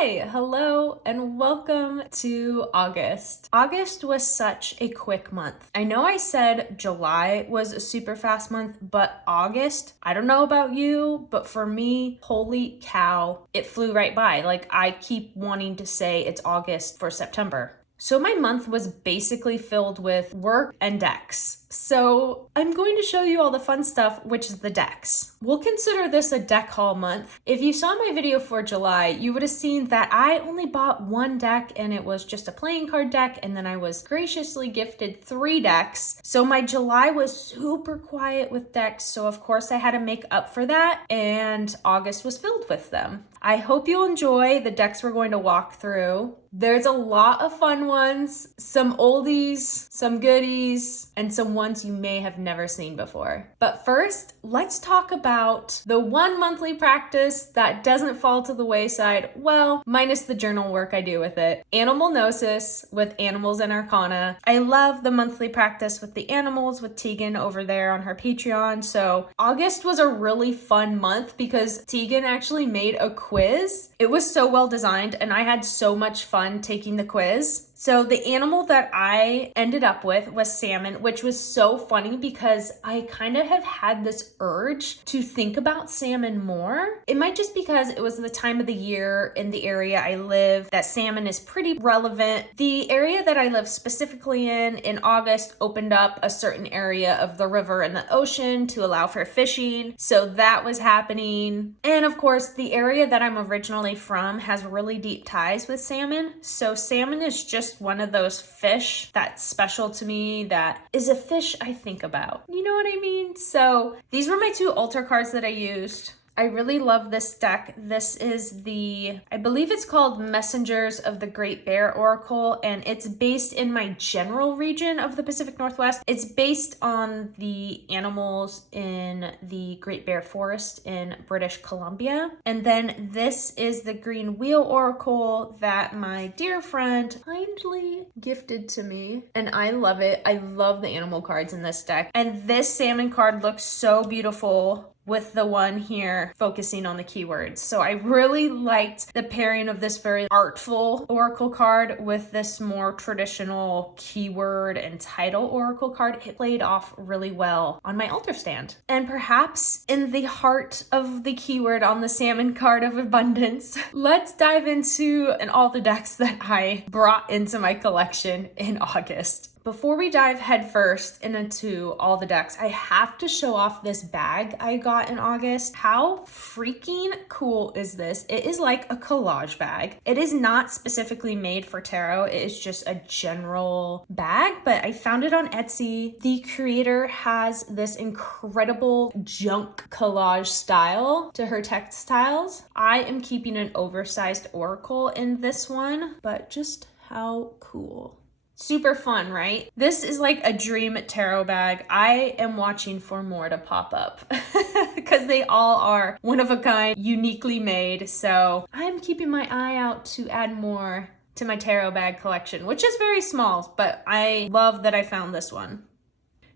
Hi, hello, and welcome to August. August was such a quick month. I know I said July was a super fast month, but August, I don't know about you, but for me, holy cow, it flew right by. Like, I keep wanting to say it's August for September. So my month was basically filled with work and decks. So I'm going to show you all the fun stuff, which is the decks. We'll consider this a deck haul month. If you saw my video for July, you would have seen that I only bought one deck and it was just a playing card deck, and then I was graciously gifted 3 decks. So my July was super quiet with decks, so of course I had to make up for that, and August was filled with them. I hope you'll enjoy the decks we're going to walk through. There's a lot of fun ones, some oldies, some goodies, and some ones you may have never seen before. But first, let's talk about the one monthly practice that doesn't fall to the wayside, well, minus the journal work I do with it. Animal Gnosis with animals and arcana. I love the monthly practice with the animals with Tegan over there on her Patreon. So August was a really fun month because Tegan actually made a quiz. It was so well designed and I had so much fun taking the quiz. So the animal that I ended up with was salmon, which was so funny because I kind of have had this urge to think about salmon more. It might just because it was the time of the year in the area I live that salmon is pretty relevant. The area that I live specifically in August opened up a certain area of the river and the ocean to allow for fishing. So that was happening. And of course, the area that I'm originally from has really deep ties with salmon. So salmon is just one of those fish that's special to me, that is a fish I think about. You know what I mean? So these were my 2 altar cards that I used. I really love this deck. This is I believe it's called Messengers of the Great Bear Oracle, and it's based in my general region of the Pacific Northwest. It's based on the animals in the Great Bear Forest in British Columbia. And then this is the Green Wheel Oracle that my dear friend kindly gifted to me, and I love it. I love the animal cards in this deck. And this salmon card looks so beautiful with the one here focusing on the keywords. So I really liked the pairing of this very artful oracle card with this more traditional keyword and title oracle card. It played off really well on my altar stand. And perhaps in the heart of the keyword on the salmon card of abundance, let's dive into all the decks that I brought into my collection in August. Before we dive headfirst into all the decks, I have to show off this bag I got in August. How freaking cool is this? It is like a collage bag. It is not specifically made for tarot. It is just a general bag, but I found it on Etsy. The creator has this incredible junk collage style to her textiles. I am keeping an oversized oracle in this one, but just how cool. Super fun, right? This is like a dream tarot bag. I am watching for more to pop up because they all are one of a kind, uniquely made. So I'm keeping my eye out to add more to my tarot bag collection, which is very small, but I love that I found this one.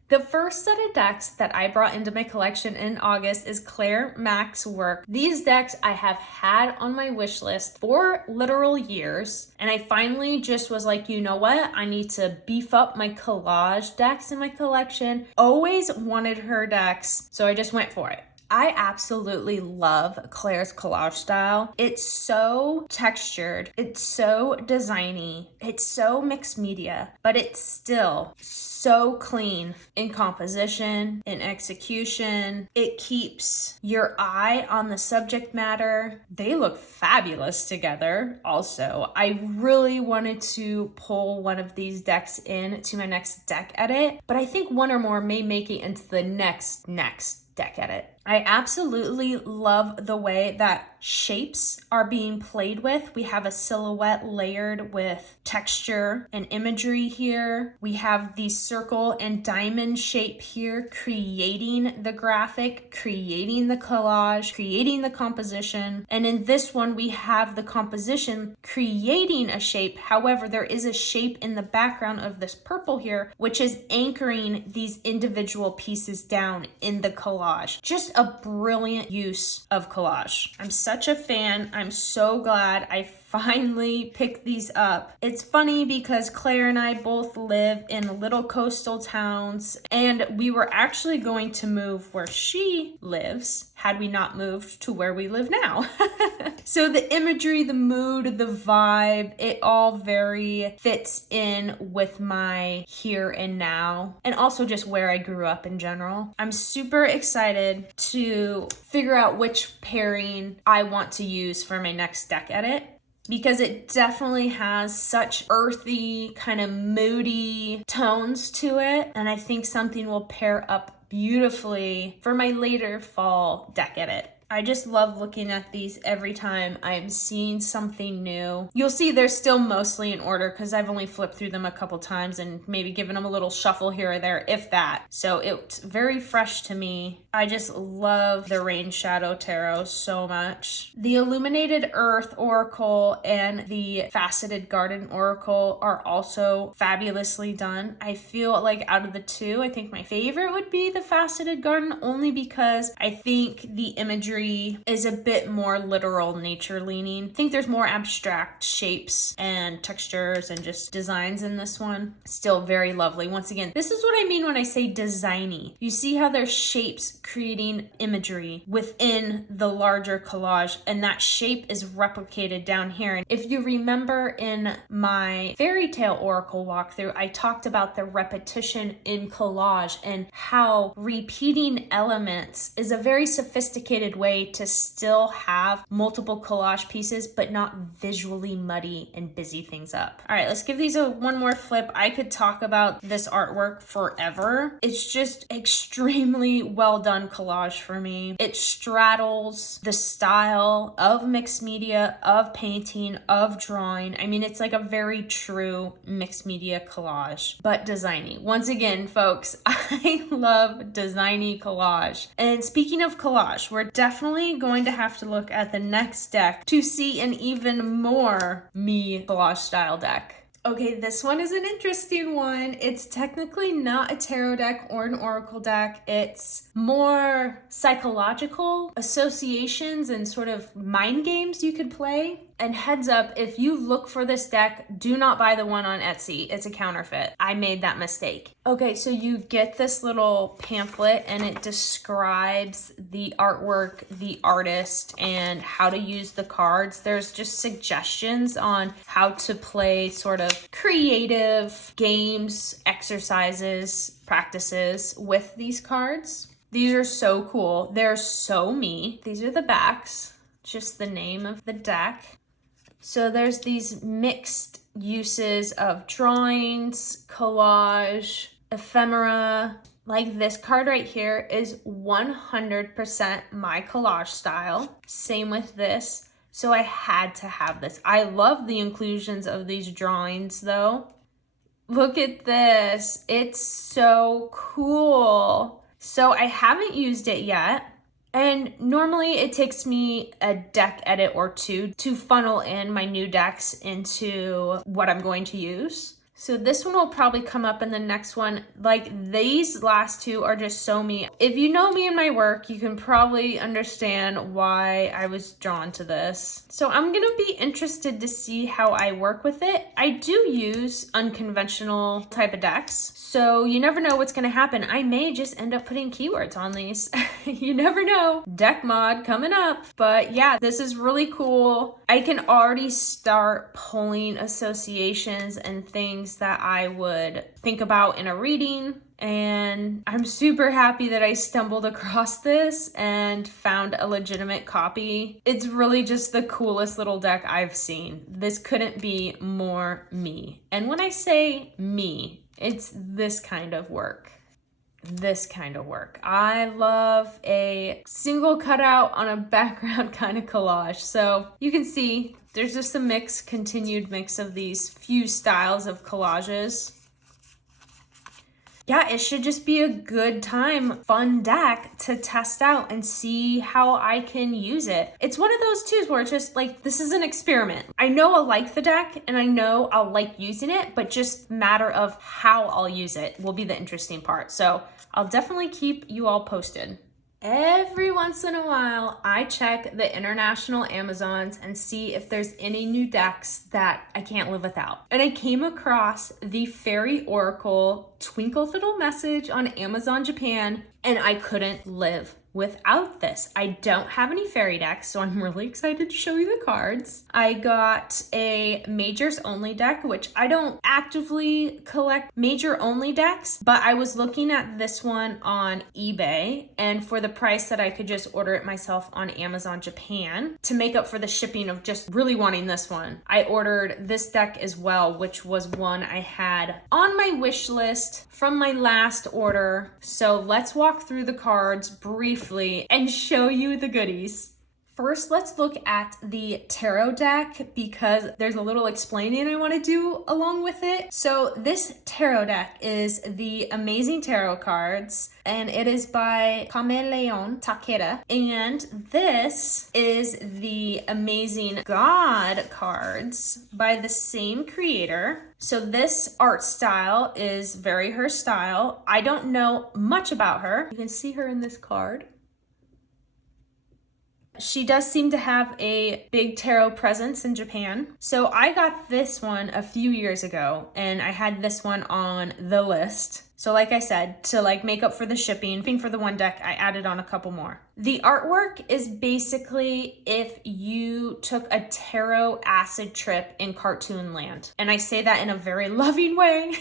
The first set of decks that I brought into my collection in August is Claire Mack's work. These decks I have had on my wish list for literal years, and I finally just was like, you know what? I need to beef up my collage decks in my collection. Always wanted her decks, so I just went for it. I absolutely love Claire's collage style. It's so textured, it's so designy, it's so mixed media, but it's still so clean in composition, in execution. It keeps your eye on the subject matter. They look fabulous together also. I really wanted to pull one of these decks in to my next deck edit, but I think one or more may make it into the next deck edit. I absolutely love the way that shapes are being played with. We have a silhouette layered with texture and imagery here. We have the circle and diamond shape here, creating the graphic, creating the collage, creating the composition. And in this one, we have the composition creating a shape. However, there is a shape in the background of this purple here, which is anchoring these individual pieces down in the collage. Just just a brilliant use of collage. I'm such a fan. I'm so glad I finally picked these up. It's funny because Claire and I both live in little coastal towns, and we were actually going to move where she lives had we not moved to where we live now. So the imagery, the mood, the vibe, it all very fits in with my here and now, and also just where I grew up in general. I'm super excited to figure out which pairing I want to use for my next deck edit, because it definitely has such earthy, kind of moody tones to it. And I think something will pair up beautifully for my later fall deck edit. I just love looking at these every time I'm seeing something new. You'll see they're still mostly in order because I've only flipped through them a couple times and maybe given them a little shuffle here or there, if that. So it's very fresh to me. I just love the RainShadow Tarot so much. The Illuminated Earth Oracle and the Faceted Garden Oracle are also fabulously done. I feel like out of the two, I think my favorite would be the Faceted Garden, only because I think the imagery is a bit more literal, nature leaning. I think there's more abstract shapes and textures and just designs in this one. Still very lovely. Once again, this is what I mean when I say designy. You see how there's shapes creating imagery within the larger collage, and that shape is replicated down here. And if you remember in my fairy tale oracle walkthrough, I talked about the repetition in collage and how repeating elements is a very sophisticated way to still have multiple collage pieces, but not visually muddy and busy things up. All right, let's give these one more flip. I could talk about this artwork forever. It's just extremely well done collage for me. It straddles the style of mixed media, of painting, of drawing. I mean, it's like a very true mixed media collage, but designy. Once again, folks, I love designy collage. And speaking of collage, we're definitely going to have to look at the next deck to see an even more me collage style deck. Okay, this one is an interesting one. It's technically not a tarot deck or an oracle deck. It's more psychological associations and sort of mind games you could play. And heads up, if you look for this deck, do not buy the one on Etsy. It's a counterfeit. I made that mistake. Okay, so you get this little pamphlet and it describes the artwork, the artist, and how to use the cards. There's just suggestions on how to play sort of creative games, exercises, practices with these cards. These are so cool. They're so me. These are the backs, just the name of the deck. So there's these mixed uses of drawings, collage, ephemera. Like this card right here is 100% my collage style. Same with this. So I had to have this. I love the inclusions of these drawings though. Look at this. It's so cool. So I haven't used it yet. And normally it takes me a deck edit or two to funnel in my new decks into what I'm going to use. So this one will probably come up in the next one. Like these last two are just so me. If you know me and my work, you can probably understand why I was drawn to this. So I'm gonna be interested to see how I work with it. I do use unconventional type of decks, so you never know what's gonna happen. I may just end up putting keywords on these. You never know. Deck mod coming up. But yeah, this is really cool. I can already start pulling associations and things that I would think about in a reading. And I'm super happy that I stumbled across this and found a legitimate copy. It's really just the coolest little deck I've seen. This couldn't be more me. And when I say me, it's this kind of work. This kind of work. I love a single cutout on a background kind of collage. So you can see there's just a continued mix of these few styles of collages. Yeah, it should just be a good time, fun deck to test out and see how I can use it. It's one of those twos where it's just like, this is an experiment. I know I'll like the deck and I know I'll like using it, but just matter of how I'll use it will be the interesting part. So I'll definitely keep you all posted. Every once in a while, I check the international Amazons and see if there's any new decks that I can't live without. And I came across the Fairy Oracle Twinkle Little Message on Amazon Japan, and I couldn't live without this. I don't have any fairy decks, so I'm really excited to show you the cards. I got a majors only deck, which I don't actively collect major only decks, but I was looking at this one on eBay, and for the price that I could just order it myself on Amazon Japan to make up for the shipping of just really wanting this one, I ordered this deck as well, which was one I had on my wish list from my last order. So let's walk through the cards briefly and show you the goodies. First, let's look at the tarot deck because there's a little explaining I want to do along with it. So this tarot deck is the Amazing Tarot cards, and it is by Kameleon Takeda. And this is the Amazing God cards by the same creator. So this art style is very her style. I don't know much about her. You can see her in this card. She does seem to have a big tarot presence in Japan. So I got this one a few years ago, and I had this one on the list. So like I said, to make up for the shipping for the one deck, I added on a couple more. The artwork is basically if you took a tarot acid trip in cartoon land. And I say that in a very loving way.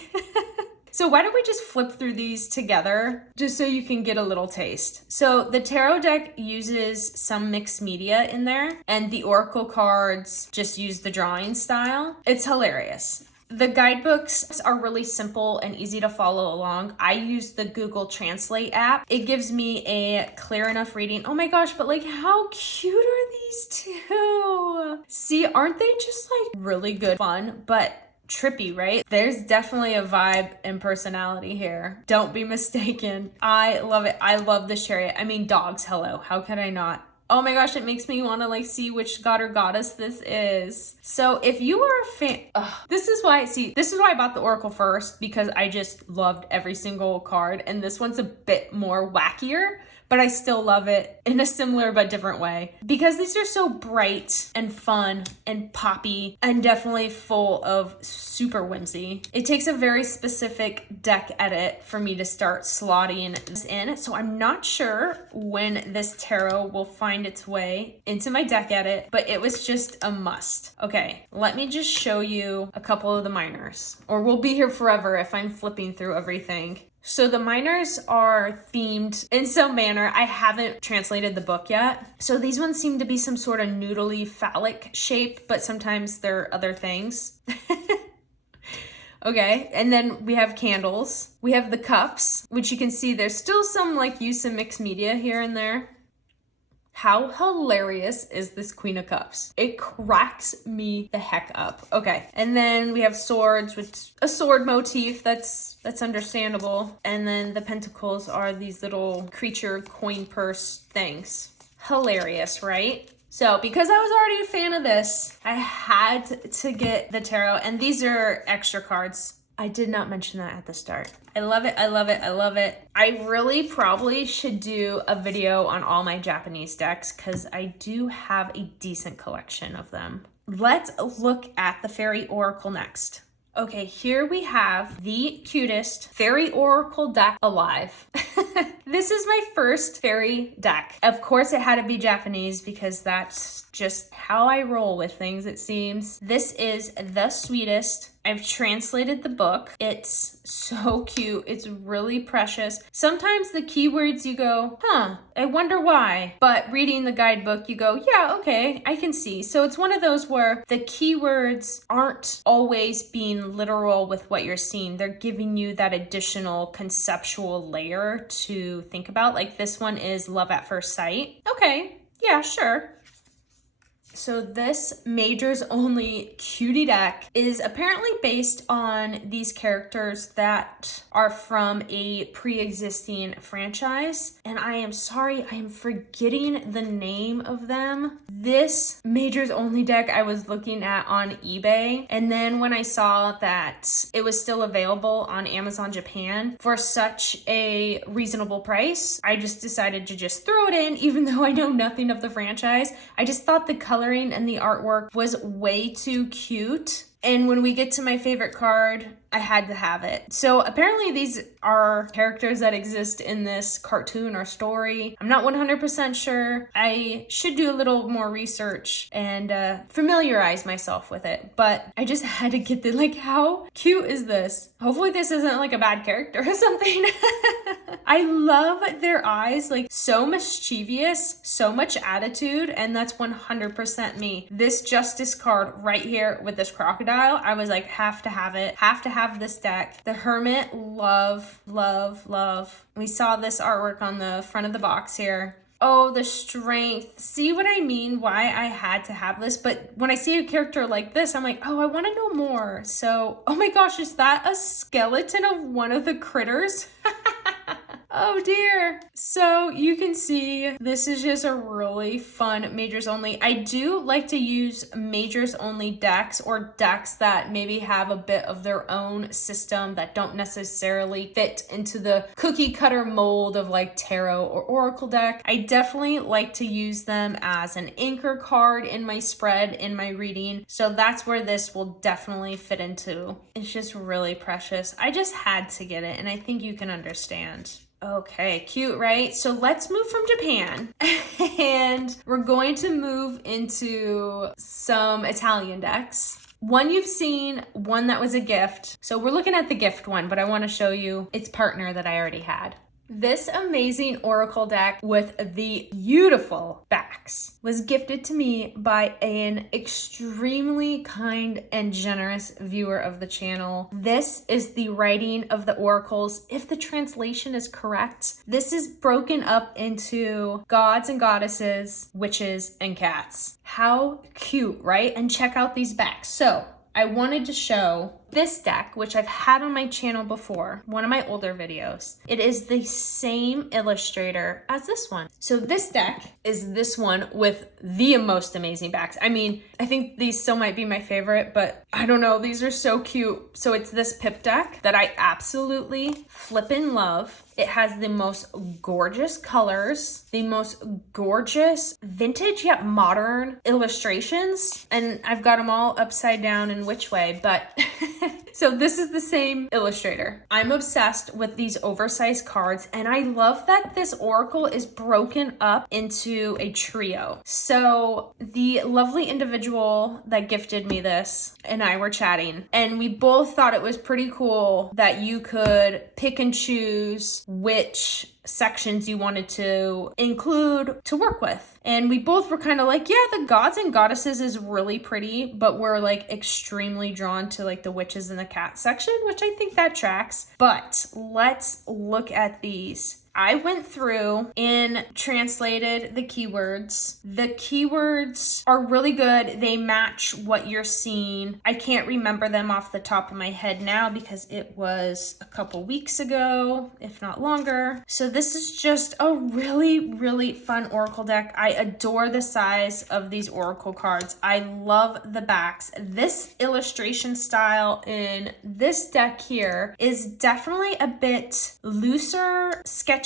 So why don't we just flip through these together just so you can get a little taste. So the tarot deck uses some mixed media in there, and the oracle cards just use the drawing style. It's hilarious. The guidebooks are really simple and easy to follow along. I use the Google Translate app. It gives me a clear enough reading. Oh my gosh, but how cute are these two? See, aren't they just really good fun, but trippy, right? There's definitely a vibe and personality here. Don't be mistaken. I love it. I love the chariot. I mean, dogs, hello. How could I not? Oh my gosh, it makes me want to see which god or goddess this is. So if you are a fan, this is why I bought the Oracle first, because I just loved every single card, and this one's a bit more wackier, but I still love it in a similar but different way. Because these are so bright and fun and poppy and definitely full of super whimsy. It takes a very specific deck edit for me to start slotting this in. So I'm not sure when this tarot will find its way into my deck edit, but it was just a must. Okay, let me just show you a couple of the minors, or we'll be here forever if I'm flipping through everything. So the minors are themed in some manner. I haven't translated the book yet. So these ones seem to be some sort of noodly phallic shape, but sometimes they're other things. Okay, and then we have candles. We have the cups, which you can see there's still some use of mixed media here and there. How hilarious is this Queen of Cups? It cracks me the heck up. Okay, and then we have swords with a sword motif. That's understandable. And then the pentacles are these little creature coin purse things. Hilarious, right? So because I was already a fan of this, I had to get the tarot, and these are extra cards. I did not mention that at the start. I love it, I love it, I love it. I really probably should do a video on all my Japanese decks because I do have a decent collection of them. Let's look at the Fairy Oracle next. Okay, here we have the cutest Fairy Oracle deck alive. This is my first fairy deck. Of course, it had to be Japanese because that's just how I roll with things, it seems. This is the sweetest. I've translated the book. It's so cute. It's really precious. Sometimes the keywords you go, I wonder why. But reading the guidebook, you go, yeah, okay, I can see. So it's one of those where the keywords aren't always being literal with what you're seeing. They're giving you that additional conceptual layer to think about. Like this one is love at first sight. Okay, yeah, sure. So this majors only cutie deck is apparently based on these characters that are from a pre-existing franchise. And I am sorry, I am forgetting the name of them. This majors only deck I was looking at on eBay. And then when I saw that it was still available on Amazon Japan for such a reasonable price, I just decided to just throw it in, even though I know nothing of the franchise. I just thought the coloring and the artwork was way too cute. And when we get to my favorite card, I had to have it. So apparently these are characters that exist in this cartoon or story. I'm not 100% sure. I should do a little more research and familiarize myself with it. But I just had to get the, like, how cute is this? Hopefully this isn't like a bad character or something. I love their eyes, like so mischievous, so much attitude, and that's 100% me. This Justice card right here with this crocodile, I was like, have to have it, have to have this deck. The Hermit, love, love, love. We saw this artwork on the front of the box here. Oh, the strength. See what I mean? Why I had to have this. But when I see a character like this, I'm like, oh, I want to know more. So, oh my gosh, is that a skeleton of one of the critters? Oh dear. So you can see this is just a really fun majors only. I do like to use majors only decks or decks that maybe have a bit of their own system that don't necessarily fit into the cookie cutter mold of like tarot or oracle deck. I definitely like to use them as an anchor card in my spread, in my reading. So that's where this will definitely fit into. It's just really precious. I just had to get it, and I think you can understand. Okay, cute, right? So let's move from Japan and we're going to move into some Italian decks. One you've seen, one that was a gift. So we're looking at the gift one, but I want to show you its partner that I already had. This amazing Oracle deck with the beautiful backs was gifted to me by an extremely kind and generous viewer of the channel. This is the writing of the oracles. If the translation is correct, this is broken up into gods and goddesses, witches, and cats. How cute, right? And check out these backs. So I wanted to show this deck, which I've had on my channel before, one of my older videos. It is the same illustrator as this one. So this deck is this one with the most amazing backs. I mean, I think these still might be my favorite, but I don't know, these are so cute. So it's this Pip deck that I absolutely flippin' love. It has the most gorgeous colors, the most gorgeous vintage yet modern illustrations, and I've got them all upside down in which way, but so this is the same illustrator. I'm obsessed with these oversized cards, and I love that this oracle is broken up into a trio. So the lovely individual that gifted me this and I were chatting, and we both thought it was pretty cool that you could pick and choose which sections you wanted to include to work with. And we both were kind of like, yeah, the gods and goddesses is really pretty, but we're like extremely drawn to like the witches and the cat section, which I think that tracks. But let's look at these. I went through and translated the keywords. The keywords are really good. They match what you're seeing. I can't remember them off the top of my head now because it was a couple weeks ago, if not longer. So this is just a really, really fun oracle deck. I adore the size of these oracle cards. I love the backs. This illustration style in this deck here is definitely a bit looser, sketchier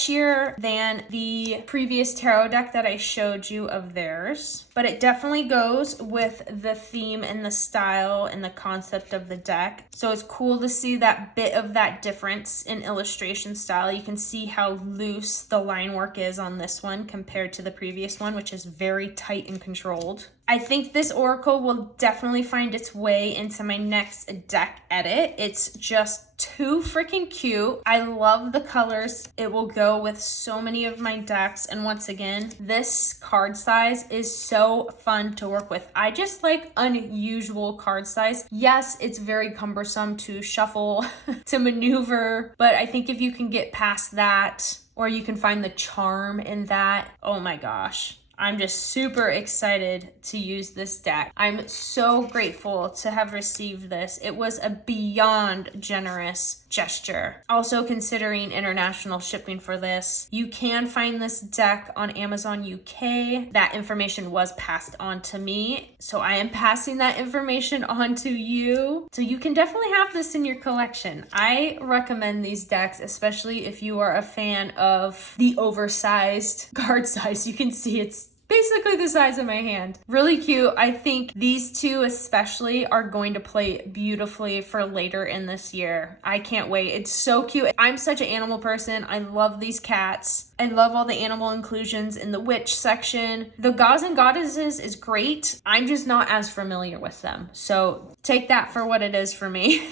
than the previous tarot deck that I showed you of theirs, but it definitely goes with the theme and the style and the concept of the deck. So it's cool to see that bit of that difference in illustration style. You can see how loose the line work is on this one compared to the previous one, which is very tight and controlled. I think this oracle will definitely find its way into my next deck edit. It's just too freaking cute. I love the colors. It will go with so many of my decks. And once again, this card size is so fun to work with. I just like unusual card size. Yes, it's very cumbersome to shuffle, to maneuver, but I think if you can get past that, or you can find the charm in that, oh my gosh. I'm just super excited to use this deck. I'm so grateful to have received this. It was a beyond generous gesture. Also considering international shipping for this. You can find this deck on Amazon UK. That information was passed on to me, so I am passing that information on to you. So you can definitely have this in your collection. I recommend these decks, especially if you are a fan of the oversized card size. You can see it's basically the size of my hand. Really cute. I think these two especially are going to play beautifully for later in this year. I can't wait. It's so cute. I'm such an animal person. I love these cats. I love all the animal inclusions in the witch section. The gods and goddesses is great. I'm just not as familiar with them. So take that for what it is for me.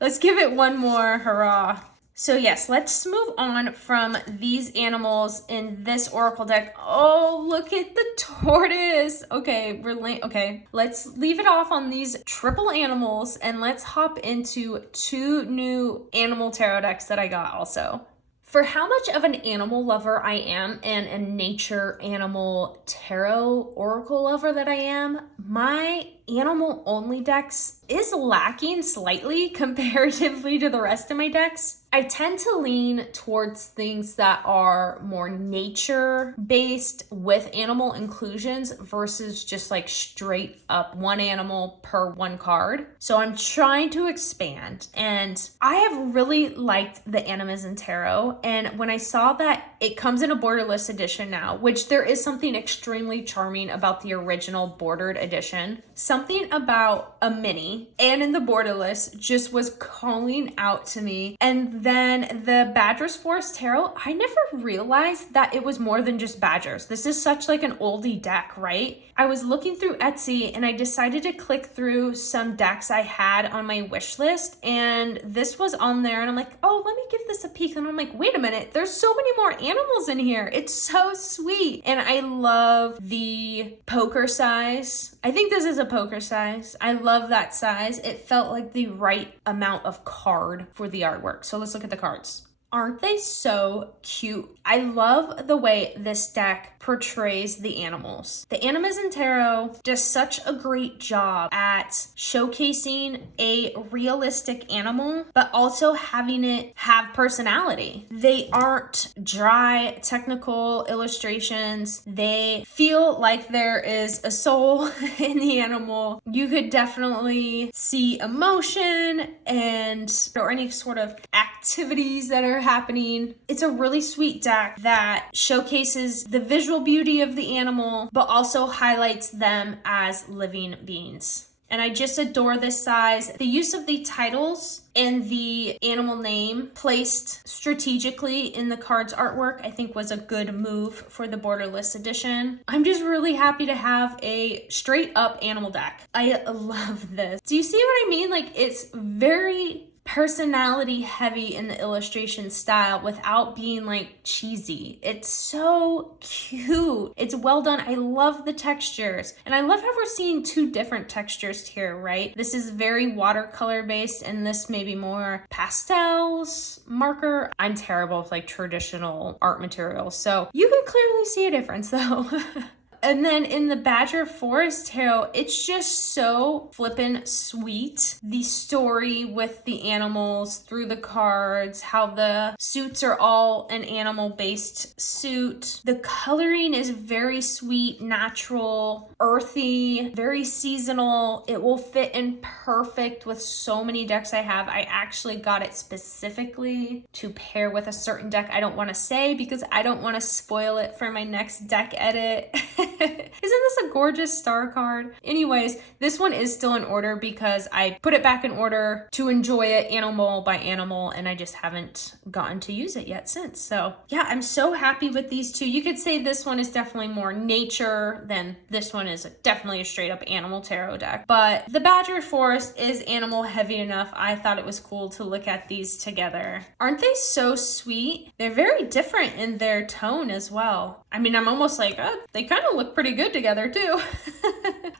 Let's give it one more hurrah. So yes, let's move on from these animals in this Oracle deck. Oh, look at the tortoise. Okay, let's leave it off on these triple animals and let's hop into two new animal tarot decks that I got also. For how much of an animal lover I am and a nature animal tarot oracle lover that I am, my animal only decks is lacking slightly comparatively to the rest of my decks. I tend to lean towards things that are more nature based with animal inclusions versus just like straight up one animal per one card. So I'm trying to expand, and I have really liked the Animism Tarot. And when I saw that it comes in a borderless edition now, which there is something extremely charming about the original bordered edition, something about a mini and in the borderless just was calling out to me. And then the Badger's Forest Tarot, I never realized that it was more than just badgers. This is such like an oldie deck, right? I was looking through Etsy and I decided to click through some decks I had on my wish list, and this was on there, and I'm like, oh, let me give this a peek. And I'm like, wait a minute, there's so many more animals in here. It's so sweet. And I love the poker size. I think this is a poker size. I love that size. It felt like the right amount of card for the artwork. So let's look at the cards. Aren't they so cute? I love the way this deck portrays the animals. The Animism Tarot does such a great job at showcasing a realistic animal, but also having it have personality. They aren't dry, technical illustrations. They feel like there is a soul in the animal. You could definitely see emotion or any sort of activities that are happening. It's a really sweet deck that showcases the visual beauty of the animal, but also highlights them as living beings. And I just adore this size. The use of the titles and the animal name placed strategically in the card's artwork, I think was a good move for the borderless edition. I'm just really happy to have a straight up animal deck. I love this. Do you see what I mean? Like, it's very personality heavy in the illustration style without being like cheesy. It's so cute. It's well done. I love the textures, and I love how we're seeing two different textures here, right? This is very watercolor based, and this may be more pastels, marker. I'm terrible with like traditional art materials, so you can clearly see a difference though. And then in the Badger Forest Tarot, it's just so flippin' sweet. The story with the animals through the cards, how the suits are all an animal-based suit. The coloring is very sweet, natural, earthy, very seasonal. It will fit in perfect with so many decks I have. I actually got it specifically to pair with a certain deck I don't want to say because I don't want to spoil it for my next deck edit. Isn't this a gorgeous star card? Anyways, this one is still in order because I put it back in order to enjoy it animal by animal, and I just haven't gotten to use it yet since. So yeah, I'm so happy with these two. You could say this one is definitely more nature than this one is definitely a straight up animal tarot deck. But the Badger Forest is animal heavy enough. I thought it was cool to look at these together. Aren't they so sweet? They're very different in their tone as well. I mean, I'm almost like, oh, they kind of look pretty good together too.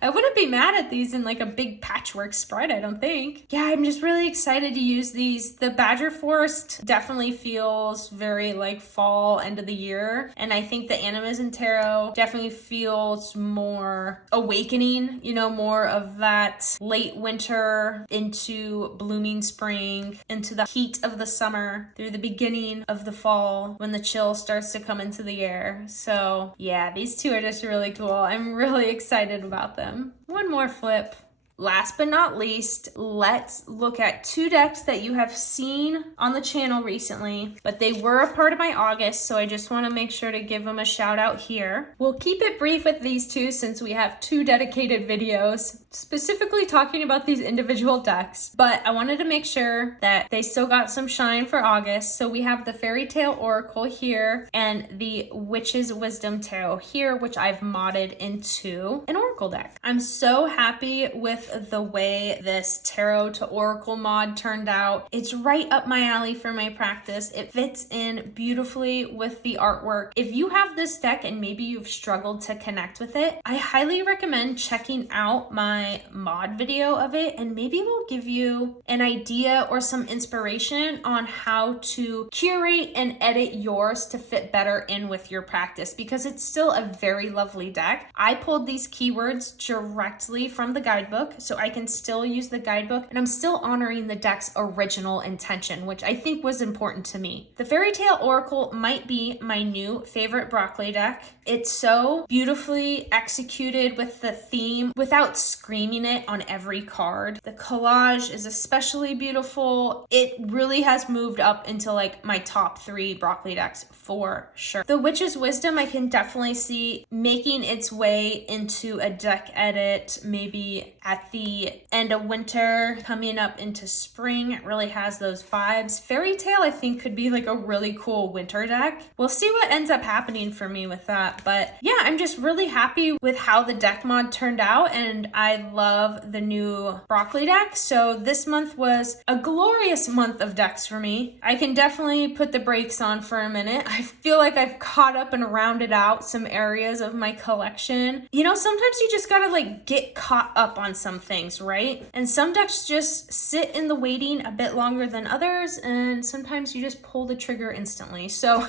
I wouldn't be mad at these in like a big patchwork spread, I don't think. Yeah, I'm just really excited to use these. The Badger Forest definitely feels very like fall, end of the year. And I think the Animism Tarot definitely feels more awakening, you know, more of that late winter into blooming spring, into the heat of the summer, through the beginning of the fall when the chill starts to come into the air. So yeah, these two are just really cool. I'm really excited about them. One more flip. Last but not least, let's look at two decks that you have seen on the channel recently, but they were a part of my August, so I just want to make sure to give them a shout out here. We'll keep it brief with these two since we have two dedicated videos specifically talking about these individual decks, but I wanted to make sure that they still got some shine for August. So we have the Fairy Tale Oracle here and the Witch's Wisdom Tarot here, which I've modded into an Oracle deck. I'm so happy with the way this Tarot to Oracle mod turned out. It's right up my alley for my practice. It fits in beautifully with the artwork. If you have this deck and maybe you've struggled to connect with it, I highly recommend checking out my mod video of it, and maybe we'll give you an idea or some inspiration on how to curate and edit yours to fit better in with your practice, because it's still a very lovely deck. I pulled these keywords directly from the guidebook, so I can still use the guidebook, and I'm still honoring the deck's original intention, which I think was important to me. The Fairy Tale Oracle might be my new favorite broccoli deck. It's so beautifully executed with the theme without screaming it on every card. The collage is especially beautiful. It really has moved up into like my top 3 broccoli decks for sure. The Witch's Wisdom I can definitely see making its way into a deck edit, maybe at the end of winter, coming up into spring. It really has those vibes. Fairy Tale I think could be like a really cool winter deck. We'll see what ends up happening for me with that. But yeah, I'm just really happy with how the deck mod turned out, and I love the new broccoli deck. So this month was a glorious month of decks for me. I can definitely put the brakes on for a minute. I feel like I've caught up and rounded out some areas of my collection. You know, sometimes you just gotta like get caught up on some things, right? And some decks just sit in the waiting a bit longer than others, and sometimes you just pull the trigger instantly. So,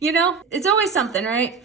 you know, it's always something, right?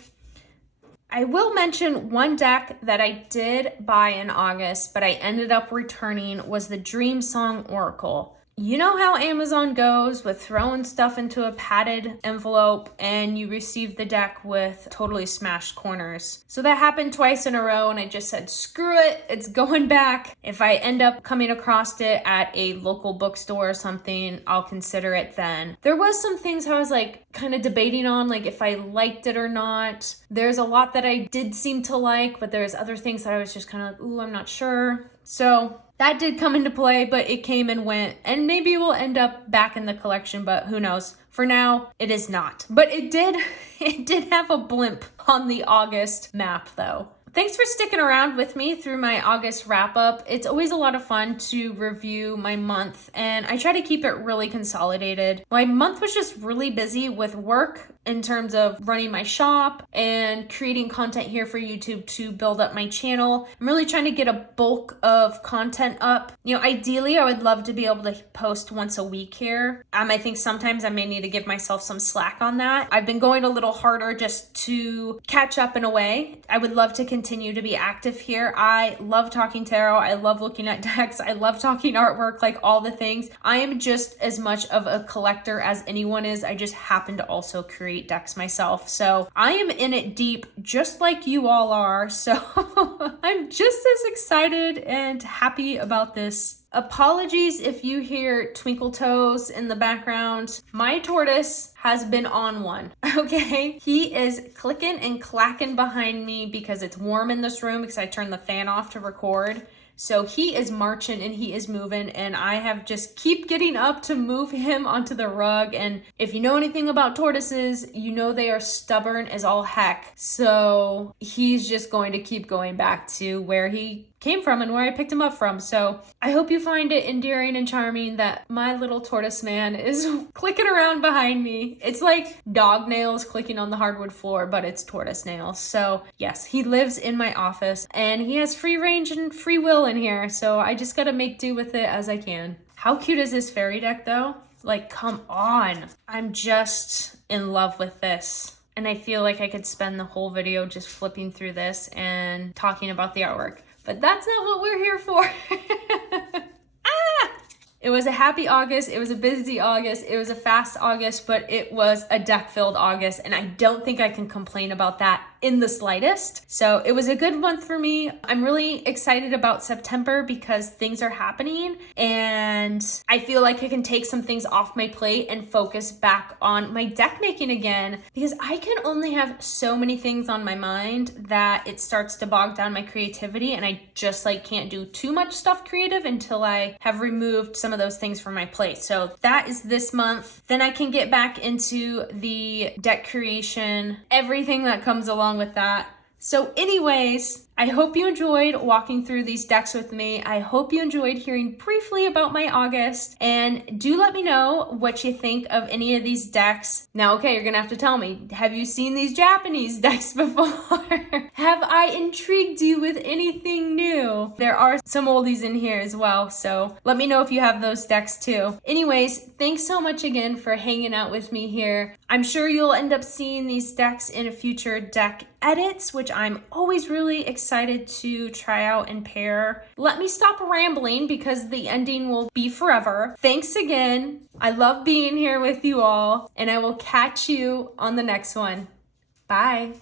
I will mention one deck that I did buy in August, but I ended up returning, was the Dream Song Oracle. You know how Amazon goes with throwing stuff into a padded envelope and you receive the deck with totally smashed corners. So that happened twice in a row, and I just said, screw it, it's going back. If I end up coming across it at a local bookstore or something, I'll consider it then. There was some things I was like kind of debating on, like if I liked it or not. There's a lot that I did seem to like, but there's other things that I was just kind of like, ooh, I'm not sure. So that did come into play, but it came and went, and maybe it will end up back in the collection, but who knows? For now, it is not. But it did have a blimp on the August map though. Thanks for sticking around with me through my August wrap up. It's always a lot of fun to review my month, and I try to keep it really consolidated. My month was just really busy with work in terms of running my shop and creating content here for YouTube to build up my channel. I'm really trying to get a bulk of content up. You know, ideally, I would love to be able to post once a week here. I think sometimes I may need to give myself some slack on that. I've been going a little harder just to catch up in a way. I would love to continue to be active here. I love talking tarot. I love looking at decks. I love talking artwork, like all the things. I am just as much of a collector as anyone is. I just happen to also create decks myself. So I am in it deep, just like you all are. So I'm just as excited and happy about this. Apologies if you hear twinkle toes in the background. My tortoise has been on one, okay? He is clicking and clacking behind me because it's warm in this room because I turned the fan off to record. So he is marching and he is moving, and I have just keep getting up to move him onto the rug. And if you know anything about tortoises, you know they are stubborn as all heck. So he's just going to keep going back to where he came from and where I picked him up from. So I hope you find it endearing and charming that my little tortoise man is clicking around behind me. It's like dog nails clicking on the hardwood floor, but it's tortoise nails. So yes, he lives in my office and he has free range and free will in here. So I just gotta make do with it as I can. How cute is this fairy deck though? Like, come on. I'm just in love with this. And I feel like I could spend the whole video just flipping through this and talking about the artwork. But that's not what we're here for. It was a happy August, it was a busy August, it was a fast August, but it was a deck-filled August, and I don't think I can complain about that in the slightest. So it was a good month for me. I'm really excited about September because things are happening, and I feel like I can take some things off my plate and focus back on my deck making again, because I can only have so many things on my mind that it starts to bog down my creativity, and I just like can't do too much stuff creative until I have removed some of those things from my plate. So that is this month. Then I can get back into the deck creation, everything that comes along with that. So anyways, I hope you enjoyed walking through these decks with me. I hope you enjoyed hearing briefly about my August, and do let me know what you think of any of these decks. Now, okay, you're gonna have to tell me, have you seen these Japanese decks before? Have I intrigued you with anything new? There are some oldies in here as well, so let me know if you have those decks too. Anyways, thanks so much again for hanging out with me here. I'm sure you'll end up seeing these decks in a future deck edits, which I'm always really excited to try out and pair. Let me stop rambling because the ending will be forever. Thanks again. I love being here with you all, and I will catch you on the next one. Bye.